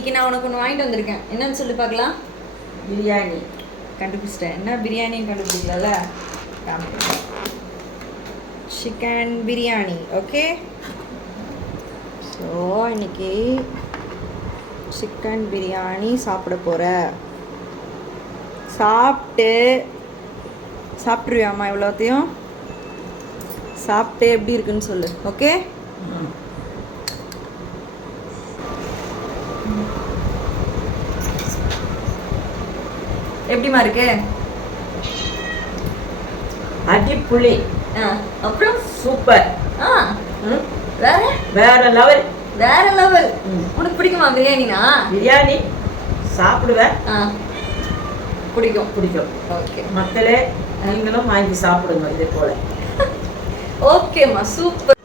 இன்னைக்கு நான் உனக்கு ஒன்று வாங்கிட்டு வந்திருக்கேன். என்னன்னு சொல்லி பார்க்கலாம். பிரியாணி கண்டுபிடிச்சிட்டேன். என்ன பிரியாணியும் கண்டுபிடிக்கல. சிக்கன் பிரியாணி. ஓகே, ஸோ இன்னைக்கு சிக்கன் பிரியாணி சாப்பிட போகிற. சாப்பிட்ருவியாம்மா இவ்வளோத்தையும்? சாப்பிட்டு எப்படி இருக்குன்னு சொல்லு. ஓகே, எப்படிமா இருக்கு? அடிப்புளி. அப்புறம் சூப்பர். வேற வேற லெவல். வேற லெவல். உனக்கு பிடிக்குமா பிரியாணினா? பிரியாணி சாப்பிடுவேன். பிடிக்கும். பிடிக்கும். ஓகே மக்களே, நீங்களும் வாங்கி சாப்பிடுங்க இதே போல. ஓகேம்மா, சூப்பர்.